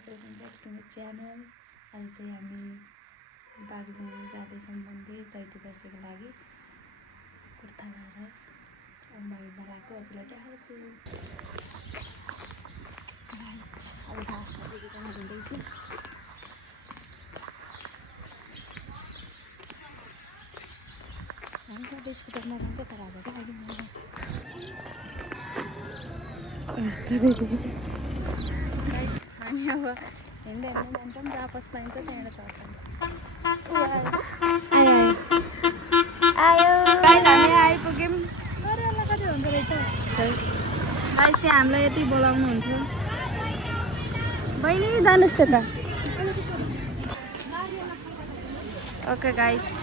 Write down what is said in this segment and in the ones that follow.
guys, welcome back to my channel. आज चाहिँ हामी बागलुङ जाँदैछौँ मन्दिर चैते दसैँको लागि कुर्ता लगाएर अब म हिँड्न लागेको हजुरलाई देखाउँछु। अब घाँस नदेखेर म हिँड्दैछु। हामी सधैँ स्कुटरमा जान्थ्यो तर आज चाहिँ अहिले हामी अब हिँड्दै हिँड्दै जान्छौँ जहाँ पस पाइन्छ त्यहाँबाट चढ्छौँ। आयो गाइस हामी आइपुग्यौँ। कति हुन्छ रहेछ गाइस त्यहाँ हामीलाई यति बोलाउनु हुन्थ्यो। बहिनी जानुहोस् त ओके गाइस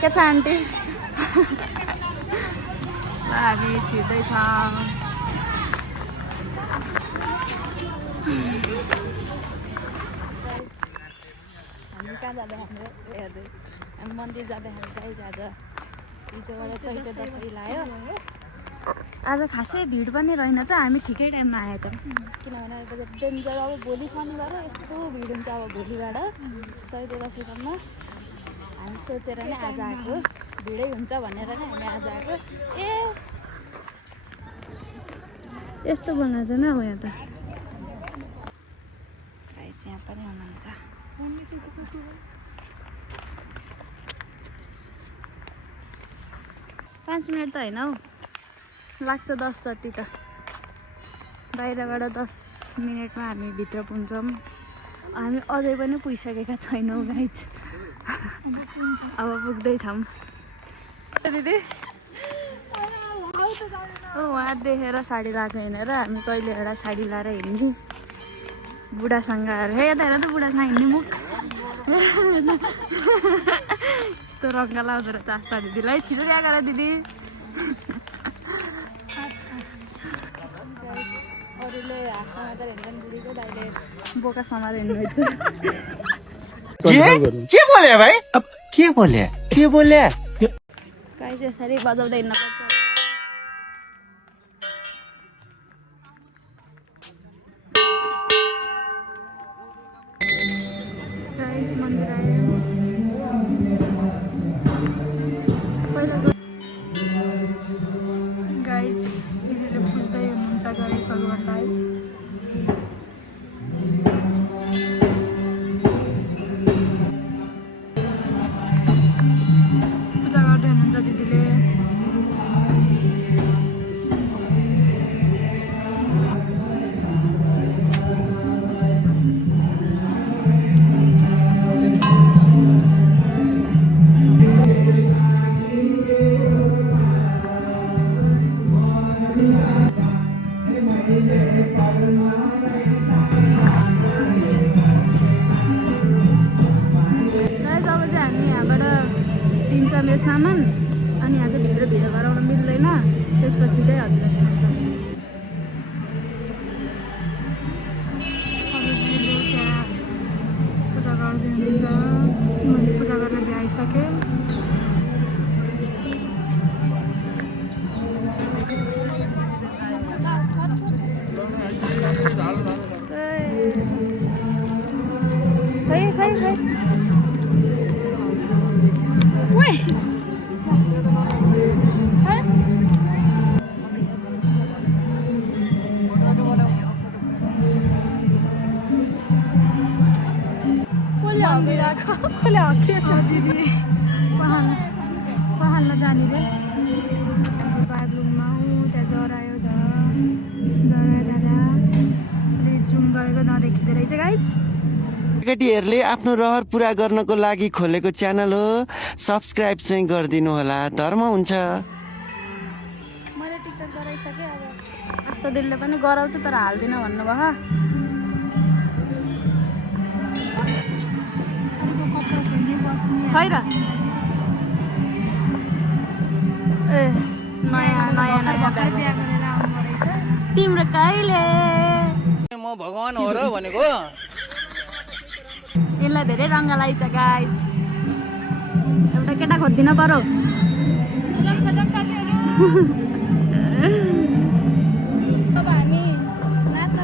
के छ आन्टी ल हामी छिर्दैछौँ। हामी कहाँ जाँदा हाम्रो हेर्दै हामी मन्दिर जाँदाखेरि गाइस आज हिजोबाट चैते दसैँ लाग्यो। आज खासै भिड पनि रहेनछ। हामी ठिकै टाइममा आएछौँ किनभने अब डेन्जर अब भोलि शनिबार यस्तो भिड हुन्छ अब भोलिबाट चैते दसैँसम्म। हामी सोचेर नै आज आएको भिडै हुन्छ भनेर नै हामी आज आएको। ए यस्तो बनाएको न अब यहाँ त गाइस यहाँ पनि हुनुहुन्छ। 5 मिनट त होइन हौ लाग्छ 10 जति त। बाहिरबाट 10 मिनटमा हामी भित्र पुग्छौँ। हामी अझै पनि पुगिसकेका छैनौँ गाइस। अब पुग्दैछौँ दिदी। उहाँ देखेर साडी लगाएको हिँडेर हामी कहिले एउटा साडी लगाएर हिँड्ने बुढासँगहरू। हे यता हेर त बुढासँग हिँड्ने मुख यस्तो रङ्ग लाउँदो रहेछ आस्था दिदीलाई। छिटो क्या गर दिदी। अरूले हात समातेर हिँड्छन् बुढीको दाइले बोका समाएर हिँड्नुहुन्छ। के बोले भाइ? अब के बोले गाइस यसरी बजाउँदै हिँड्नुपर्छ। गाइस दिदीले पुज्दै हुनुहुन्छ गणेश भगवानलाई। पूजा गर्दै हुनुहुन्छ दिदीले। दिन्छौँ सामान अनि यहाँ चाहिँ भित्र भिडियो गराउन मिल्दैन। त्यसपछि चाहिँ हजुरले खान्छ। पूजा गर्दै हुनुहुन्छ। मैले पूजा गरेर भ्याइसकेँ। खै कसले हकिएछ दिदी पहाडमा जाने रे बागलुङमा। त्यहाँ जरायो छ जरा दादा अलि जुम गरेको नदेखिँदो रहेछ गाइस। केटीहरूले आफ्नो रहर पुरा गर्नको लागि खोलेको च्यानल हो। सब्स्क्राइब चाहिँ गरिदिनु होला, धर्म हुन्छ। मैले टिकटक गराइसकेँ। अब आस्था दिदीले पनि गराउँछु तर हाल्दिनँ भन्नुभयो। खै र ए नयाँ तिम्रो कहिले म भगवान हो र भनेको। यसलाई धेरै रङ्ग लगाइछ गाइस। एउटा केटा खोजिदिन पर्यो। अब हामी नाच्न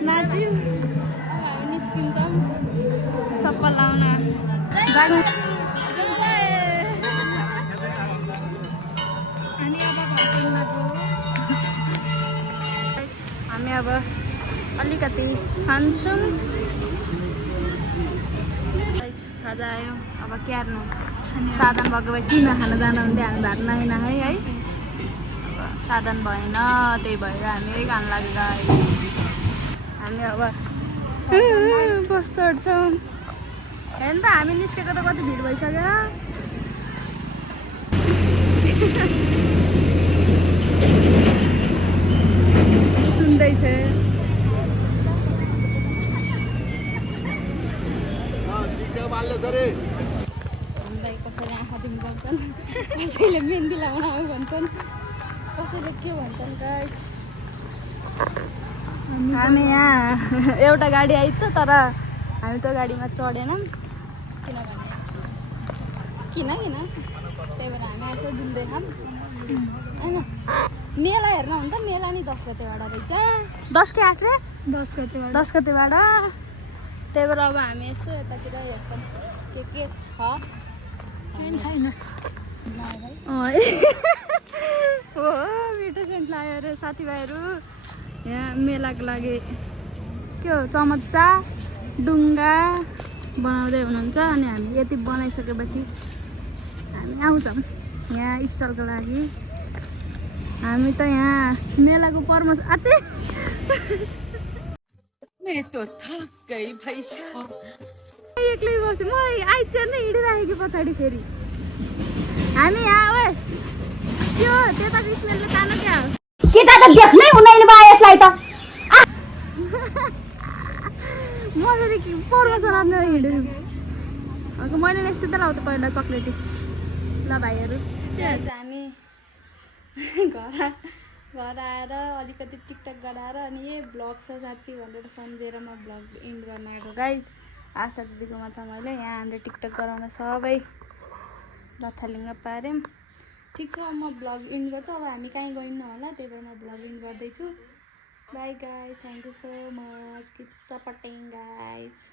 नाच्यौँ अब हामी निस्किन्छौँ चप्पल लाउन हामी अब अलिकति खान्छौँ खाजा आयो अब क्यार्नु साधन भएको भए किन खान जानु हुन्थ्यो हामी भात नखाइ है साधन भएन त्यही भएर हामी यही खान लागेका हामी अब बस चढ्छौँ हेर्नु त हामी निस्केको त कति भिड भइसक्यो सुन्दैछ हामीलाई कसैले आँखा दिम्काउँछन् कसैले मेहन्दी लाउन आऊ भन्छन् कसैले के भन्छन् गाइज हामी यहाँ एउटा गाडी आयो त तर हामी त्यो गाडीमा चढेनौँ किनभने किन त्यही भएर हामी यसो डुल्दैछौँ होइन मेला हेर्न हुन्छ मेला नि 10 गतेबाट रहेछ 10 के 8 रे 10 गतेबाट त्यही भएर अब हामी यसो यतातिर हेर्छौँ के छ छैन हो मिठो सेन्ट लाग्यो अरे साथीभाइहरू यहाँ मेलाको लागि के हो चमच्चा डुङ्गा बनाउँदै हुनुहुन्छ अनि हामी यति बनाइसकेपछि हामी आउँछौँ यहाँ स्टलको लागि हामी त यहाँ मेलाको प्रमोसन अझै एक्लै बसेँ म आइचेर नै हिँडिराखेँ पछाडि फेरि हामी यहाँ ओए त्यो त्यताको स्मेलले तानो क्या हो केटा त देख्नै हुँदैन बा यसलाई त म फेरि प्रमोसन आएर हिँडेँ मैले यस्तो त लाउँथेँ पहिला चक्लेटी ल भाइहरू हामी घर आएर अलिकति टिकटक गराएर अनि यही ब्लग छ साँच्ची भनेर सम्झेर म ब्लग इन्ड गर्न आएको गाइज आस्था दिदीकोमा छ मैले यहाँ हामीले टिकटक गराउन सबै लथालिङ्ग पार्यौँ ठिक छ म ब्लग इन्ड गर्छु अब हामी कहीँ गइन्न होला त्यही भएर म ब्लग इन्ड गर्दैछु by guys thank you so much keep supporting guys